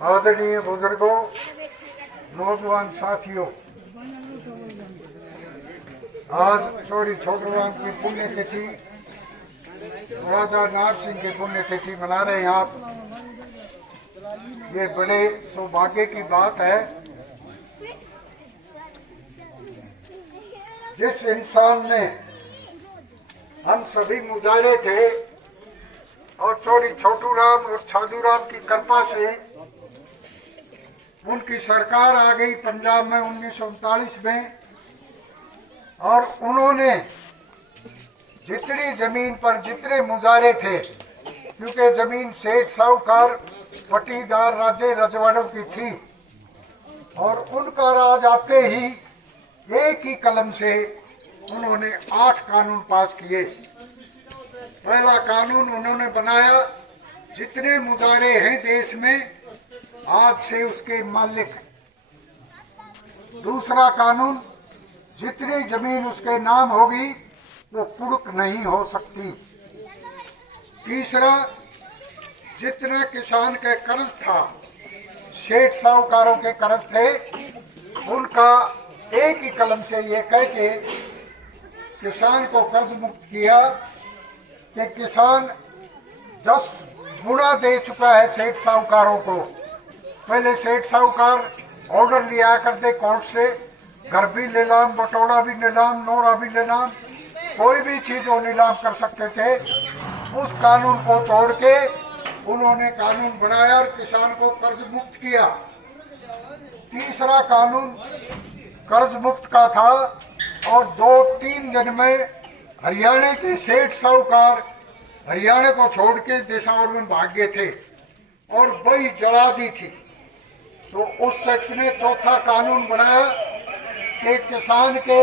आदरणीय बुजुर्गों, नौजवान साथियों, आज चौरी छोटूराम की पुण्यतिथि, राजा नार सिंह की पुण्यतिथि मना रहे हैं आप। ये बड़े सौभाग्य की बात है। जिस इंसान ने हम सभी मुजाहिरे थे और चौरी छोटूराम और छाजूराम की कृपा से उनकी सरकार आ गई पंजाब में 1939 में, और उन्होंने जितनी जमीन पर जितने मुजाहिरे थे, क्योंकि जमीन सेठ साहूकार पट्टीदार राजे रजवाड़ों की थी, और उनका राज आते ही एक ही कलम से उन्होंने 8 कानून पास किए। पहला कानून उन्होंने बनाया, जितने मुजाहिरे हैं देश में आज से उसके मालिक। दूसरा कानून, जितनी जमीन उसके नाम होगी वो कुड़क नहीं हो सकती। तीसरा, जितना किसान के कर्ज था, सेठ साहूकारों के कर्ज थे, उनका एक ही कलम से ये कह के किसान को कर्ज मुक्त किया कि किसान 10 गुना दे चुका है सेठ साहूकारों को। पहले सेठ साहूकार ऑर्डर लिया करते कोर्ट से, घर भी नीलाम, बटोड़ा भी नीलाम, नोरा भी नीलाम, कोई भी चीज वो नीलाम कर सकते थे। उस कानून को तोड़ के उन्होंने कानून बनाया और किसान को कर्ज मुक्त किया। तीसरा कानून कर्ज मुक्त का था, और 2-3 दिन में हरियाणा के सेठ साहूकार हरियाणा को छोड़ के देशावर में भाग गए थे और बही जला दी थी। तो उस शख्स ने चौथा कानून बनाया कि किसान के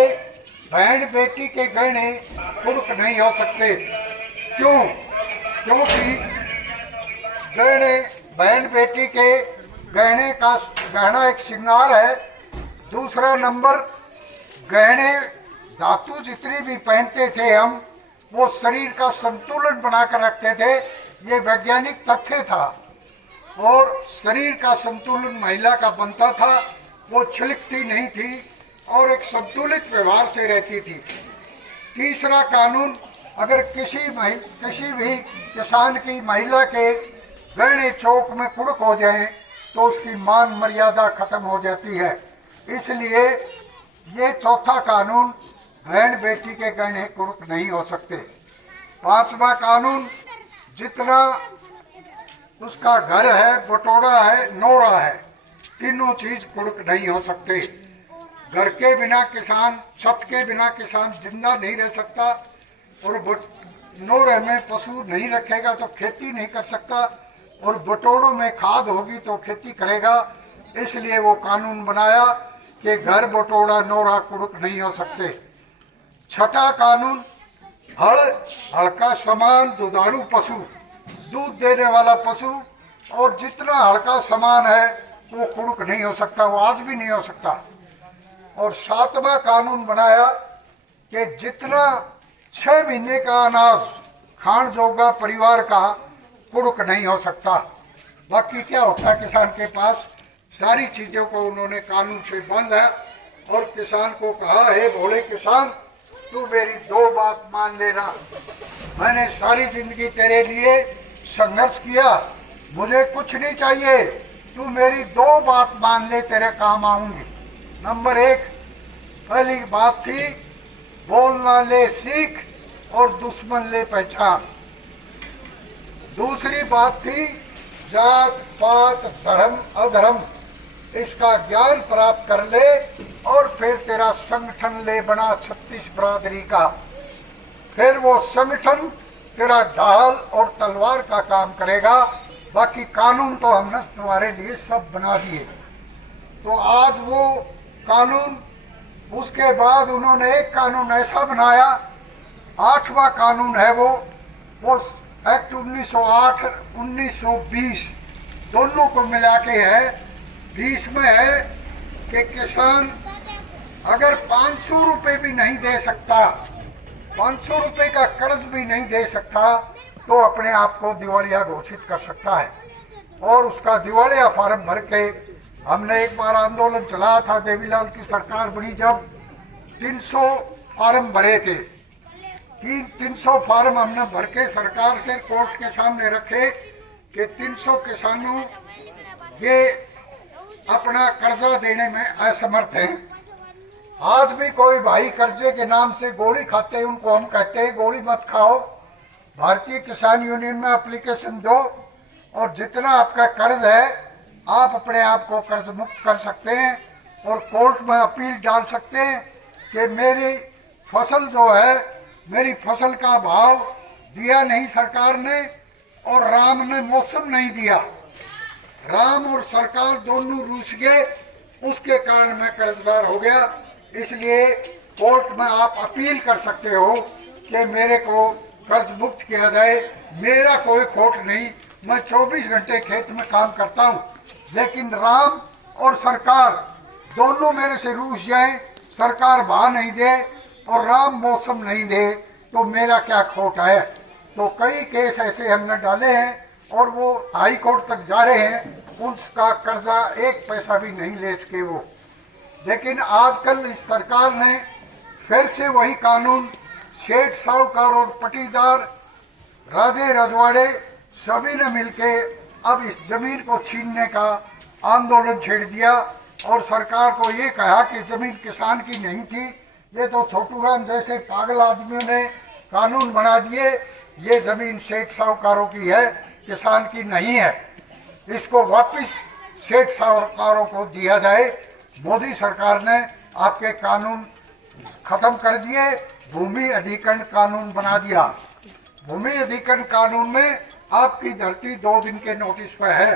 बहन बेटी के गहने कुड़क नहीं हो सकते। क्यों? क्योंकि गहने, बहन बेटी के गहने का गहना एक श्रृंगार है। दूसरा नंबर, गहने धातु जितनी भी पहनते थे हम, वो शरीर का संतुलन बनाकर रखते थे। ये वैज्ञानिक तथ्य था। और शरीर का संतुलन महिला का बनता था, वो छिलकती नहीं थी और एक संतुलित व्यवहार से रहती थी। तीसरा कानून, अगर किसी भी किसान की महिला के गहने चौक में कुड़क हो जाए तो उसकी मान मर्यादा खत्म हो जाती है। इसलिए ये चौथा कानून, बहन बेटी के गहने कुड़क नहीं हो सकते। पांचवा कानून, जितना उसका घर है, बटोड़ा है, नोरा है, तीनों चीज कुड़क नहीं हो सकते। घर के बिना किसान, छत के बिना किसान जिंदा नहीं रह सकता, और नोरे में पशु नहीं रखेगा तो खेती नहीं कर सकता, और बटोड़ों में खाद होगी तो खेती करेगा। इसलिए वो कानून बनाया कि घर, बटोड़ा, नोरा कुड़क नहीं हो सकते। छठा कानून, हड़ का समान दुधारू पशु, दूध देने वाला पशु, और जितना हड़ का समान है वो कुड़क नहीं हो सकता, वो आज भी नहीं हो सकता। और सातवां कानून बनाया कि जितना 6 महीने का अनाज खान जोगा परिवार का कुड़क नहीं हो सकता। बाकी क्या होता है किसान के पास, सारी चीजों को उन्होंने कानून से बांधा और किसान को कहा, हे भोले किसान, तू मेरी 2 बात मान लेना। मैंने सारी जिंदगी तेरे लिए संघर्ष किया, मुझे कुछ नहीं चाहिए, तू मेरी 2 बात मान ले, तेरे काम आऊंगी। नंबर 1, पहली बात थी, बोलना ले सीख और दुश्मन ले पहचान। दूसरी बात थी, जात पात धर्म अधर्म इसका ज्ञान प्राप्त कर ले, और फिर तेरा संगठन ले बना 36 बरादरी का। फिर वो संगठन तेरा ढाल और तलवार का काम करेगा। बाकी कानून तो हमने तुम्हारे लिए सब बना दिए। तो आज वो कानून, उसके बाद उन्होंने एक कानून ऐसा बनाया, 8वां कानून है वो एक्ट 1908, 1920 दोनों को मिला के है। 20 में है कि किसान अगर 500 रुपये भी नहीं दे सकता, 500 रुपये का कर्ज भी नहीं दे सकता, तो अपने आप को दिवालिया घोषित कर सकता है। और उसका दिवालिया फार्म भर के हमने एक बार आंदोलन चलाया था। देवीलाल की सरकार बनी जब 300 फार्म भरे थे। 300 फार्म हमने भर के सरकार से कोर्ट के सामने रखे कि 300 किसानों ये अपना कर्जा देने में असमर्थ हैं। आज भी कोई भाई कर्जे के नाम से गोली खाते हैं, उनको हम कहते हैं गोली मत खाओ। भारतीय किसान यूनियन में एप्लीकेशन दो और जितना आपका कर्ज है आप अपने आप को कर्ज मुक्त कर सकते हैं और कोर्ट में अपील डाल सकते हैं कि मेरी फसल जो है, मेरी फसल का भाव दिया नहीं सरकार ने और राम ने मौसम नहीं दिया। राम और सरकार दोनों रूस गए, उसके कारण मैं कर्जदार हो गया। इसलिए कोर्ट में आप अपील कर सकते हो कि मेरे को कर्ज मुक्त किया जाए। मेरा कोई खोट नहीं, मैं 24 घंटे खेत में काम करता हूँ, लेकिन राम और सरकार दोनों मेरे से रूस जाए, सरकार भाव नहीं दे और राम मौसम नहीं दे तो मेरा क्या खोट है। तो कई केस ऐसे हमने डाले हैं और वो हाई कोर्ट तक जा रहे हैं, उसका कर्जा एक पैसा भी नहीं ले सके वो। लेकिन आजकल इस सरकार ने फिर से वही कानून सेठ साहूकार और पटीदार राजे रजवाड़े सभी ने मिलके अब इस जमीन को छीनने का आंदोलन छेड़ दिया और सरकार को ये कहा कि जमीन किसान की नहीं थी, ये तो छोटू राम जैसे पागल आदमियों ने कानून बना दिए, ये जमीन सेठ साहूकारों की है, किसान की नहीं है, इसको वापस सेठ साहूकारों को दिया जाए। मोदी सरकार ने आपके कानून खत्म कर दिए, भूमि अधिग्रहण कानून बना दिया। भूमि अधिग्रहण कानून में आपकी धरती 2 दिन के नोटिस पे है,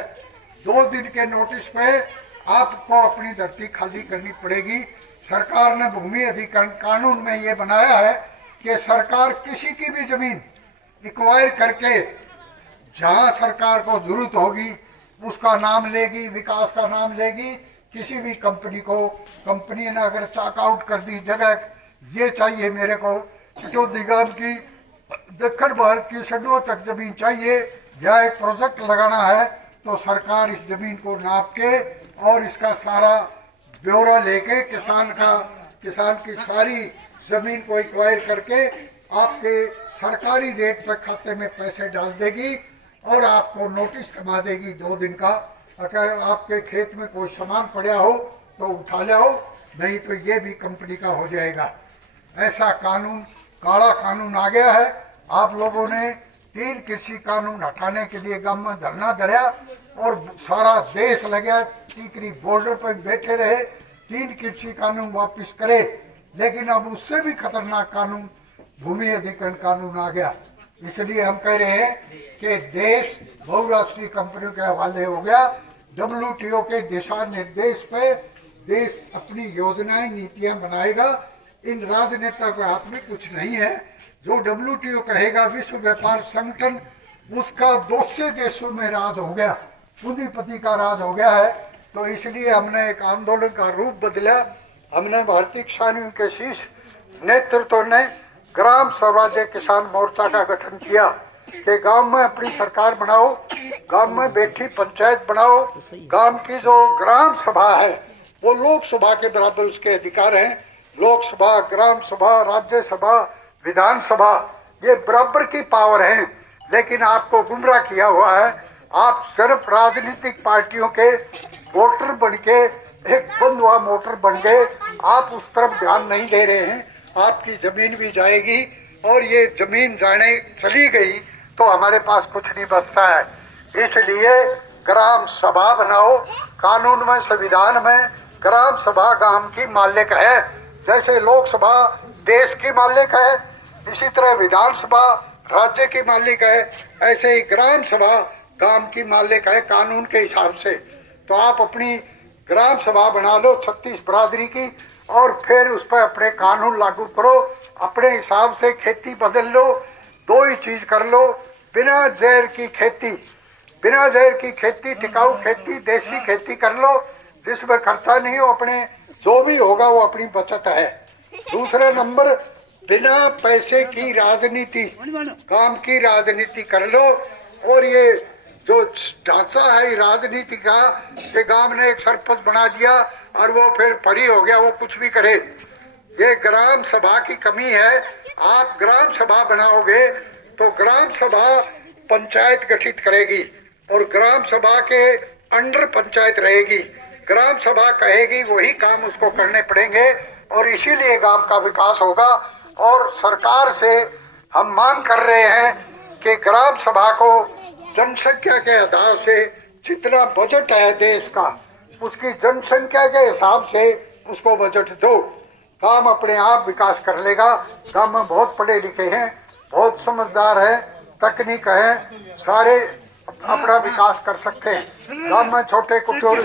2 दिन के नोटिस पे आपको अपनी धरती खाली करनी पड़ेगी। सरकार ने भूमि अधिग्रहण कानून में ये बनाया है कि सरकार किसी की भी जमीन एक्वायर करके जहां सरकार को जरूरत होगी उसका नाम लेगी, विकास का नाम लेगी। किसी भी कंपनी को, कंपनी ने अगर चॉक आउट कर दी जगह ये चाहिए मेरे को जो निगम की दक्षिण भारत की सड़कों तक जमीन चाहिए या एक प्रोजेक्ट लगाना है, तो सरकार इस जमीन को नाप के और इसका सारा ब्यौरा लेके किसान की सारी जमीन को एक्वायर करके आपके सरकारी रेट पर खाते में पैसे डाल देगी और आपको नोटिस थमा देगी 2 दिन का। अगर आपके खेत में कोई सामान पड़ा हो तो उठा लाओ, नहीं तो ये भी कंपनी का हो जाएगा। ऐसा कानून, काला कानून आ गया है। आप लोगों ने 3 कृषि कानून हटाने के लिए गांव में धरना धरा और सारा देश लगा टीकरी बॉर्डर पर बैठे रहे, 3 कृषि कानून वापस करे। लेकिन अब उससे भी खतरनाक कानून भूमि अधिग्रहण कानून आ गया। इसलिए हम कह रहे हैं कि देश बहुराष्ट्रीय कंपनियों के हवाले हो गया। WTO के दिशा निर्देश पे देश अपनी योजनाएं, नीतियां बनाएगा। इन राजनेता के हाथ में कुछ नहीं है। जो WTO कहेगा, विश्व व्यापार संगठन, उसका दूसरे देशों में राज हो गया, पूंजीपति का राज हो गया है। तो इसलिए हमने एक आंदोलन का रूप बदला। हमने भारतीय किसान यूनियन के शीर्ष नेतृत्व ने ग्राम स्वराज्य किसान मोर्चा का गठन किया कि गांव में अपनी सरकार बनाओ, गांव में बैठी पंचायत बनाओ। गांव की जो ग्राम सभा है वो लोकसभा के बराबर उसके अधिकार हैं। लोकसभा, ग्राम सभा, राज्यसभा, विधानसभा, ये बराबर की पावर है। लेकिन आपको गुमराह किया हुआ है। आप सिर्फ राजनीतिक पार्टियों के वोटर बन के एक बंधुआ मोटर बन गए। आप उस तरफ ध्यान नहीं दे रहे हैं। आपकी जमीन भी जाएगी और ये जमीन जाने चली गई तो हमारे पास कुछ नहीं बचता है। इसलिए ग्राम सभा बनाओ। कानून में, संविधान में ग्राम सभा गांव की मालिक है। जैसे लोकसभा देश की मालिक है, इसी तरह विधानसभा राज्य की मालिक है, ऐसे ही ग्राम सभा गांव की मालिक है कानून के हिसाब से। तो आप अपनी ग्राम सभा बना लो 36 बरादरी की और फिर उस पर अपने कानून लागू करो। अपने हिसाब से खेती बदल लो। 2 ही चीज कर लो, बिना जहर की खेती, बिना जहर की खेती, टिकाऊ खेती, देसी खेती कर लो जिसमें खर्चा नहीं हो। अपने जो भी होगा वो अपनी बचत है। दूसरा नंबर, बिना पैसे की राजनीति, काम की राजनीति कर लो। और ये जो ढांचा है राजनीति का कि गांव ने एक सरपंच बना दिया और वो फिर फ्री हो गया, वो कुछ भी करे। ये ग्राम सभा की कमी है। आप ग्राम सभा बनाओगे तो ग्राम सभा पंचायत गठित करेगी और ग्राम सभा के अंडर पंचायत रहेगी। ग्राम सभा कहेगी वही काम उसको करने पड़ेंगे और इसीलिए गांव का विकास होगा। और सरकार से हम मांग कर रहे हैं कि ग्राम सभा को जनसंख्या के आधार से जितना बजट है देश का उसकी जनसंख्या के हिसाब से उसको बजट दो, काम अपने आप विकास कर लेगा। गांव में बहुत पढ़े लिखे हैं, बहुत समझदार है, तकनीक है, सारे अपना विकास कर सकते हैं। गांव में छोटे कुटियों